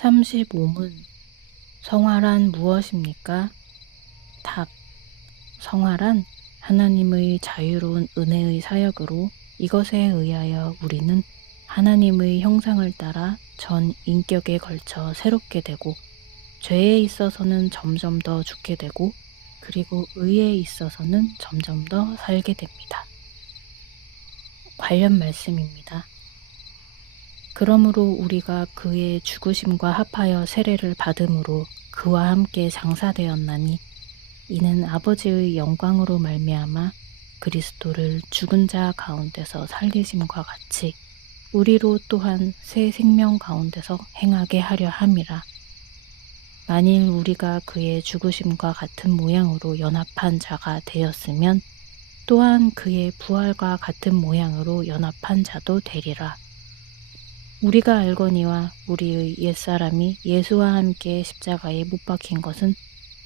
35문. 성화란 무엇입니까? 답. 성화란 하나님의 자유로운 은혜의 사역으로 이것에 의하여 우리는 하나님의 형상을 따라 전 인격에 걸쳐 새롭게 되고 죄에 있어서는 점점 더 죽게 되고 그리고 의에 있어서는 점점 더 살게 됩니다. 관련 말씀입니다. 그러므로 우리가 그의 죽으심과 합하여 세례를 받음으로 그와 함께 장사되었나니 이는 아버지의 영광으로 말미암아 그리스도를 죽은 자 가운데서 살리심과 같이 우리로 또한 새 생명 가운데서 행하게 하려 함이라. 만일 우리가 그의 죽으심과 같은 모양으로 연합한 자가 되었으면 또한 그의 부활과 같은 모양으로 연합한 자도 되리라. 우리가 알거니와 우리의 옛사람이 예수와 함께 십자가에 못 박힌 것은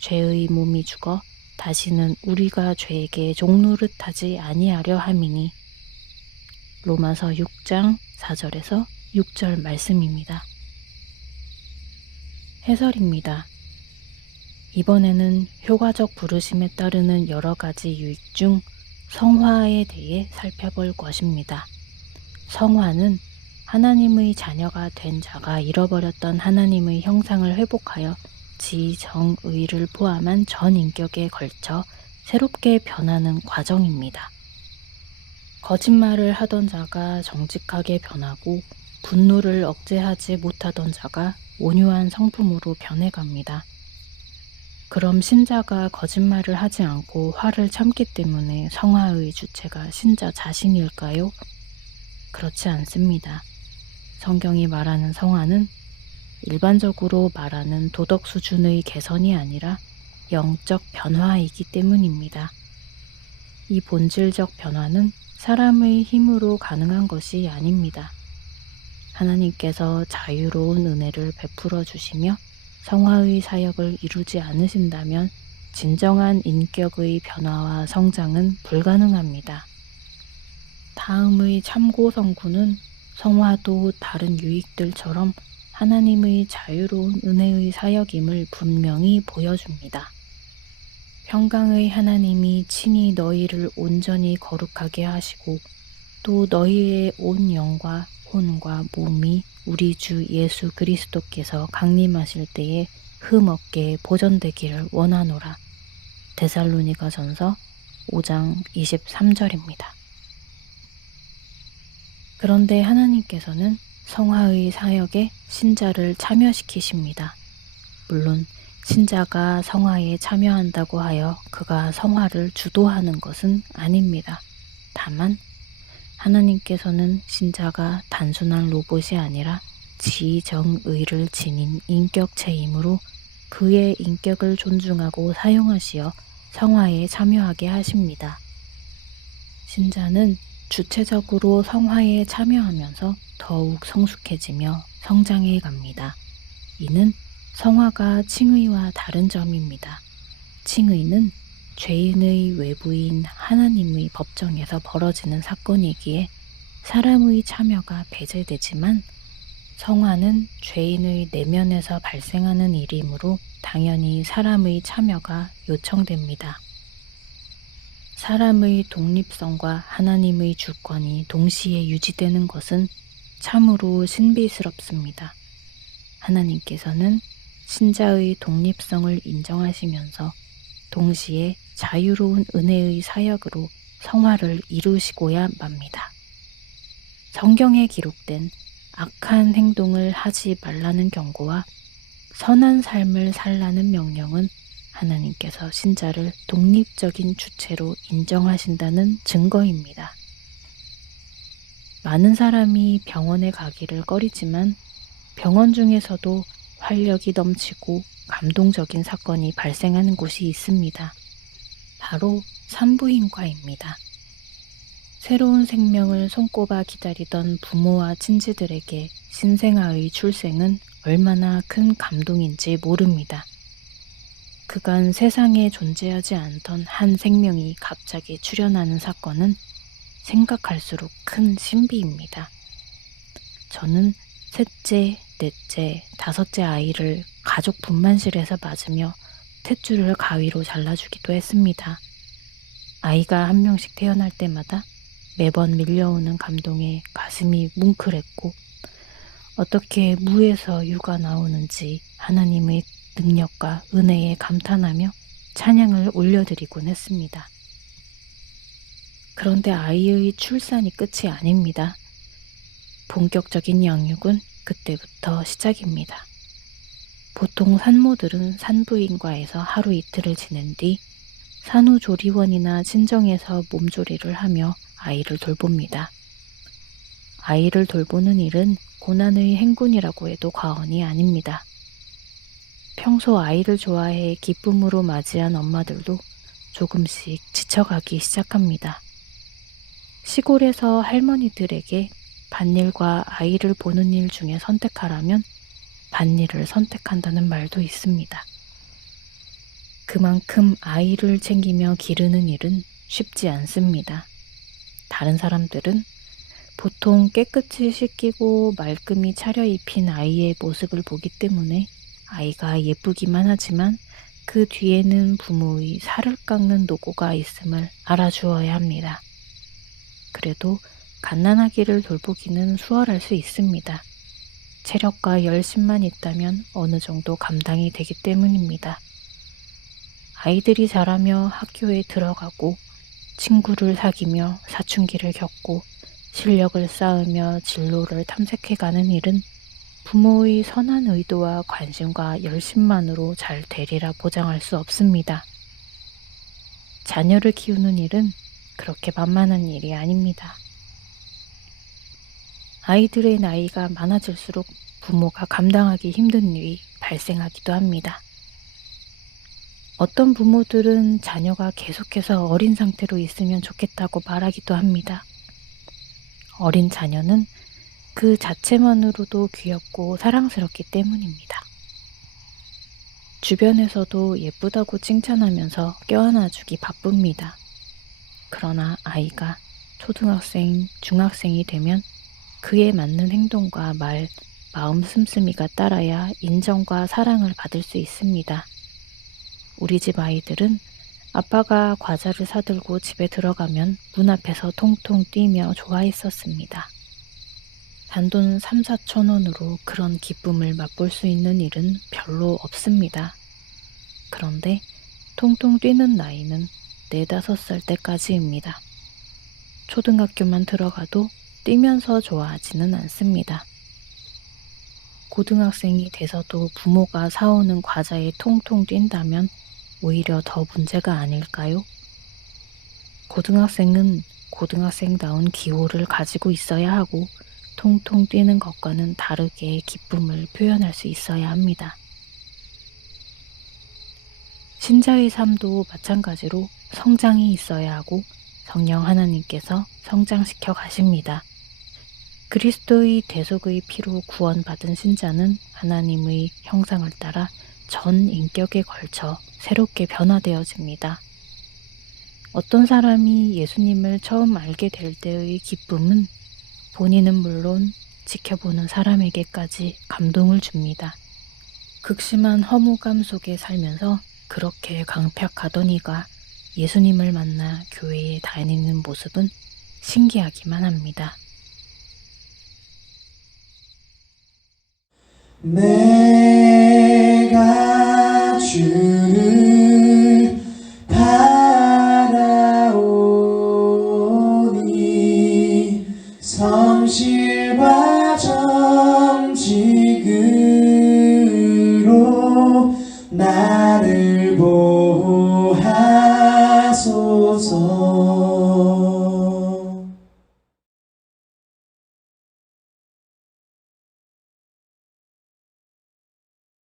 죄의 몸이 죽어 다시는 우리가 죄에게 종노릇하지 아니하려 함이니. 로마서 6장 4절에서 6절 말씀입니다. 해설입니다. 이번에는 효과적 부르심에 따르는 여러 가지 유익 중 성화에 대해 살펴볼 것입니다. 성화는 하나님의 자녀가 된 자가 잃어버렸던 하나님의 형상을 회복하여 지정의를 포함한 전 인격에 걸쳐 새롭게 변하는 과정입니다. 거짓말을 하던 자가 정직하게 변하고 분노를 억제하지 못하던 자가 온유한 성품으로 변해갑니다. 그럼 신자가 거짓말을 하지 않고 화를 참기 때문에 성화의 주체가 신자 자신일까요? 그렇지 않습니다. 성경이 말하는 성화는 일반적으로 말하는 도덕 수준의 개선이 아니라 영적 변화이기 때문입니다. 이 본질적 변화는 사람의 힘으로 가능한 것이 아닙니다. 하나님께서 자유로운 은혜를 베풀어 주시며 성화의 사역을 이루지 않으신다면 진정한 인격의 변화와 성장은 불가능합니다. 다음의 참고 성구는 성화도 다른 유익들처럼 하나님의 자유로운 은혜의 사역임을 분명히 보여줍니다. 평강의 하나님이 친히 너희를 온전히 거룩하게 하시고 또 너희의 온 영과 혼과 몸이 우리 주 예수 그리스도께서 강림하실 때에 흠없게 보존되기를 원하노라. 데살로니가전서 5장 23절입니다. 그런데 하나님께서는 성화의 사역에 신자를 참여시키십니다. 물론 신자가 성화에 참여한다고 하여 그가 성화를 주도하는 것은 아닙니다. 다만 하나님께서는 신자가 단순한 로봇이 아니라 지정의를 지닌 인격체이므로 그의 인격을 존중하고 사용하시어 성화에 참여하게 하십니다. 신자는 주체적으로 성화에 참여하면서 더욱 성숙해지며 성장해 갑니다. 이는 성화가 칭의와 다른 점입니다. 칭의는 죄인의 외부인 하나님의 법정에서 벌어지는 사건이기에 사람의 참여가 배제되지만 성화는 죄인의 내면에서 발생하는 일이므로 당연히 사람의 참여가 요청됩니다. 사람의 독립성과 하나님의 주권이 동시에 유지되는 것은 참으로 신비스럽습니다. 하나님께서는 신자의 독립성을 인정하시면서 동시에 자유로운 은혜의 사역으로 성화를 이루시고야 맙니다. 성경에 기록된 악한 행동을 하지 말라는 경고와 선한 삶을 살라는 명령은 하나님께서 신자를 독립적인 주체로 인정하신다는 증거입니다. 많은 사람이 병원에 가기를 꺼리지만 병원 중에서도 활력이 넘치고 감동적인 사건이 발생하는 곳이 있습니다. 바로 산부인과입니다. 새로운 생명을 손꼽아 기다리던 부모와 친지들에게 신생아의 출생은 얼마나 큰 감동인지 모릅니다. 그간 세상에 존재하지 않던 한 생명이 갑자기 출현하는 사건은 생각할수록 큰 신비입니다. 저는 셋째, 넷째, 다섯째 아이를 가족 분만실에서 맞으며 탯줄을 가위로 잘라주기도 했습니다. 아이가 한 명씩 태어날 때마다 매번 밀려오는 감동에 가슴이 뭉클했고 어떻게 무에서 유가 나오는지 하나님의 능력과 은혜에 감탄하며 찬양을 올려드리곤 했습니다. 그런데 아이의 출산이 끝이 아닙니다. 본격적인 양육은 그때부터 시작입니다. 보통 산모들은 산부인과에서 하루 이틀을 지낸 뒤 산후조리원이나 친정에서 몸조리를 하며 아이를 돌봅니다. 아이를 돌보는 일은 고난의 행군이라고 해도 과언이 아닙니다. 평소 아이를 좋아해 기쁨으로 맞이한 엄마들도 조금씩 지쳐가기 시작합니다. 시골에서 할머니들에게 밭일과 아이를 보는 일 중에 선택하라면 밭일을 선택한다는 말도 있습니다. 그만큼 아이를 챙기며 기르는 일은 쉽지 않습니다. 다른 사람들은 보통 깨끗이 씻기고 말끔히 차려입힌 아이의 모습을 보기 때문에 아이가 예쁘기만 하지만 그 뒤에는 부모의 살을 깎는 노고가 있음을 알아주어야 합니다. 그래도 갓난아기를 돌보기는 수월할 수 있습니다. 체력과 열심만 있다면 어느 정도 감당이 되기 때문입니다. 아이들이 자라며 학교에 들어가고 친구를 사귀며 사춘기를 겪고 실력을 쌓으며 진로를 탐색해가는 일은 부모의 선한 의도와 관심과 열심만으로 잘 되리라 보장할 수 없습니다. 자녀를 키우는 일은 그렇게 만만한 일이 아닙니다. 아이들의 나이가 많아질수록 부모가 감당하기 힘든 일이 발생하기도 합니다. 어떤 부모들은 자녀가 계속해서 어린 상태로 있으면 좋겠다고 말하기도 합니다. 어린 자녀는 그 자체만으로도 귀엽고 사랑스럽기 때문입니다. 주변에서도 예쁘다고 칭찬하면서 껴안아주기 바쁩니다. 그러나 아이가 초등학생, 중학생이 되면 그에 맞는 행동과 말, 마음 씀씀이가 따라야 인정과 사랑을 받을 수 있습니다. 우리 집 아이들은 아빠가 과자를 사들고 집에 들어가면 문 앞에서 통통 뛰며 좋아했었습니다. 단돈 3-4천 원으로 그런 기쁨을 맛볼 수 있는 일은 별로 없습니다. 그런데 통통 뛰는 나이는 4-5살 때까지입니다. 초등학교만 들어가도 뛰면서 좋아하지는 않습니다. 고등학생이 돼서도 부모가 사오는 과자에 통통 뛴다면 오히려 더 문제가 아닐까요? 고등학생은 고등학생다운 기호를 가지고 있어야 하고 통통 뛰는 것과는 다르게 기쁨을 표현할 수 있어야 합니다. 신자의 삶도 마찬가지로 성장이 있어야 하고 성령 하나님께서 성장시켜 가십니다. 그리스도의 대속의 피로 구원받은 신자는 하나님의 형상을 따라 전 인격에 걸쳐 새롭게 변화되어집니다. 어떤 사람이 예수님을 처음 알게 될 때의 기쁨은 본인은 물론 지켜보는 사람에게까지 감동을 줍니다. 극심한 허무감 속에 살면서 그렇게 강팍하던 이가 예수님을 만나 교회에 다니는 모습은 신기하기만 합니다. 내가 주를 바라오니 성실과 정직으로 나를 보호하소서.